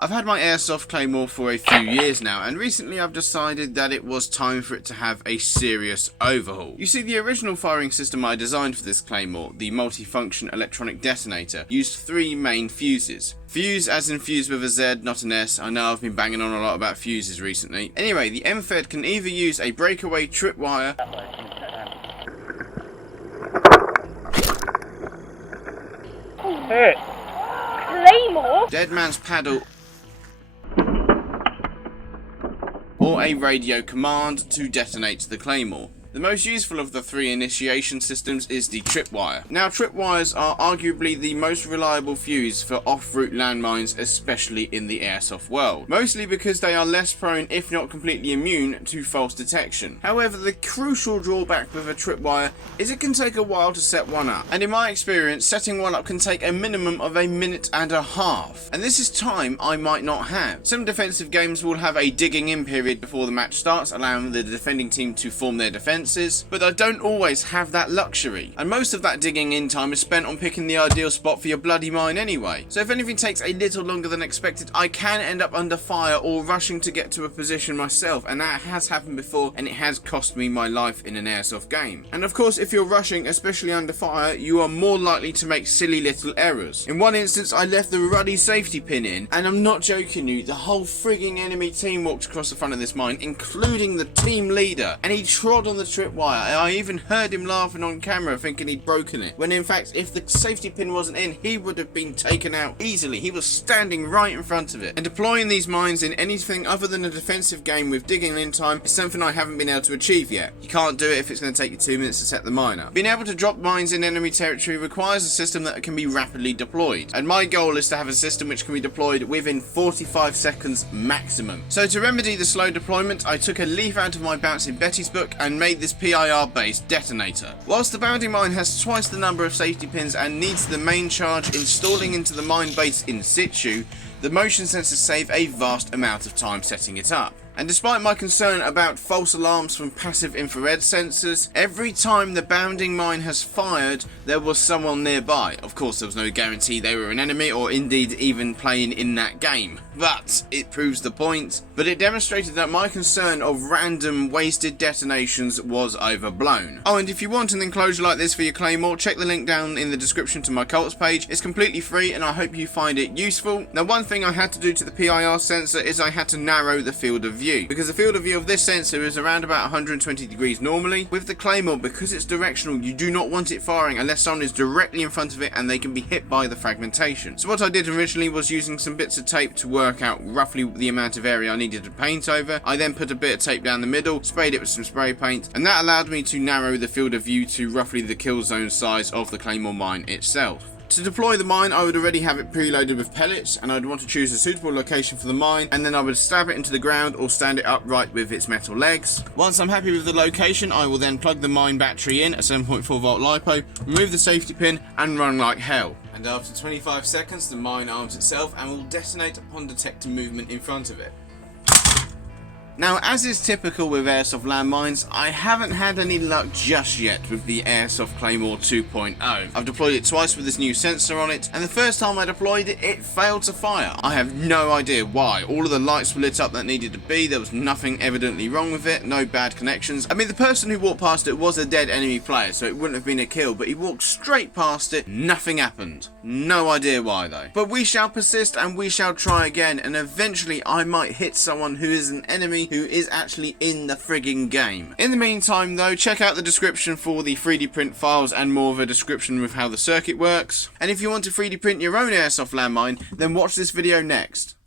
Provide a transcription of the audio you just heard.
I've had my Airsoft Claymore for a few years now, and recently I've decided that it was time for it to have a serious overhaul. You see, the original firing system I designed for this Claymore, the multi-function electronic detonator, used three main fuses. Fuse as in fuse with a Z, not an S. I know I've been banging on a lot about fuses recently. Anyway, the MFED can either use a breakaway tripwire, Claymore? dead man's paddle, or a radio command to detonate the Claymore. The most useful of the three initiation systems is the tripwire. Now, tripwires are arguably the most reliable fuse for off-route landmines, especially in the airsoft world. Mostly because they are less prone, if not completely immune, to false detection. However, the crucial drawback with a tripwire is it can take a while to set one up. And in my experience, setting one up can take a minimum of 1.5 minutes. And this is time I might not have. Some defensive games will have a digging in period before the match starts, allowing the defending team to form their defense. But I don't always have that luxury, and most of that digging in time is spent on picking the ideal spot for your bloody mine anyway. So if anything takes a little longer than expected, I can end up under fire or rushing to get to a position myself, and that has happened before, and it has cost me my life in an airsoft game. And of course, if you're rushing, especially under fire, you are more likely to make silly little errors. In one instance, I left the ruddy safety pin in, and I'm not joking you, the whole frigging enemy team walked across the front of this mine, including the team leader, and he trod on the tripwire. I even heard him laughing on camera thinking he'd broken it, when in fact if the safety pin wasn't in, he would have been taken out easily. He was standing right in front of it. And deploying these mines in anything other than a defensive game with digging in time is something I haven't been able to achieve yet. You can't do it if it's going to take you 2 minutes to set the mine up. Being able to drop mines in enemy territory requires a system that can be rapidly deployed, and my goal is to have a system which can be deployed within 45 seconds maximum. So to remedy the slow deployment, I took a leaf out of my Bouncing Betty's book and made this PIR based detonator. Whilst the bounding mine has twice the number of safety pins and needs the main charge installing into the mine base in situ, the motion sensors save a vast amount of time setting it up. And despite my concern about false alarms from passive infrared sensors, every time the bounding mine has fired, there was someone nearby. Of course, there was no guarantee they were an enemy or indeed even playing in that game, but it proves the point. But it demonstrated that my concern of random wasted detonations was overblown. Oh, and if you want an enclosure like this for your Claymore, check the link down in the description to my cults page. It's completely free and I hope you find it useful. Now, one thing I had to do to the PIR sensor is I had to narrow the field of view, because the field of view of this sensor is around about 120 degrees normally. With the Claymore, because it's directional, you do not want it firing unless someone is directly in front of it and they can be hit by the fragmentation. So what I did originally was using some bits of tape to work out roughly the amount of area I needed to paint over. I then put a bit of tape down the middle, sprayed it with some spray paint, and that allowed me to narrow the field of view to roughly the kill zone size of the Claymore mine itself. To deploy the mine, I would already have it preloaded with pellets, and I'd want to choose a suitable location for the mine, and then I would stab it into the ground or stand it upright with its metal legs. Once I'm happy with the location, I will then plug the mine battery in, a 7.4 volt LiPo, remove the safety pin, and run like hell. And after 25 seconds, the mine arms itself and will detonate upon detecting movement in front of it. Now, as is typical with airsoft landmines, I haven't had any luck just yet with the Airsoft Claymore 2.0. I've deployed it twice with this new sensor on it, and the first time I deployed it, it failed to fire. I have no idea why. All of the lights were lit up that needed to be, there was nothing evidently wrong with it, no bad connections. I mean, the person who walked past it was a dead enemy player, so it wouldn't have been a kill, but he walked straight past it, nothing happened. No idea why though. But we shall persist and we shall try again, and eventually I might hit someone who is an enemy who is actually in the frigging game. In the meantime though, check out the description for the 3D print files and more of a description with how the circuit works. And if you want to 3D print your own airsoft landmine, then watch this video next.